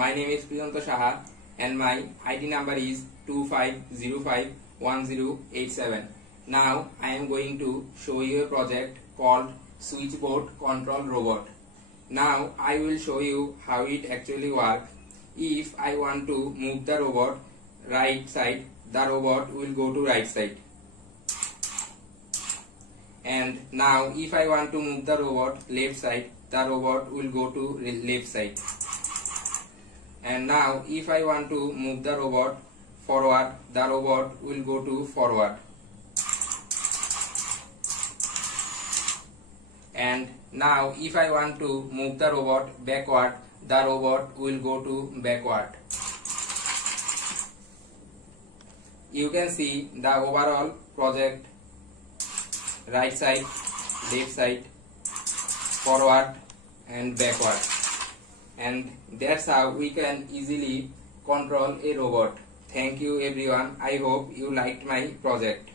My name is Priyanto Saha and my ID number is 25051087. Now I am going to show you a project called Switchboard Control Robot. Now I will show you how it actually works. If I want to move the robot right side, the robot will go to right side. And now if I want to move the robot left side, the robot will go to left side. And now if I want to move the robot forward, the robot will go to forward. And now if I want to move the robot backward, the robot will go to backward. You can see the overall project: right side, left side, forward and backward. And that's how we can easily control a robot. Thank you everyone. I hope you liked my project.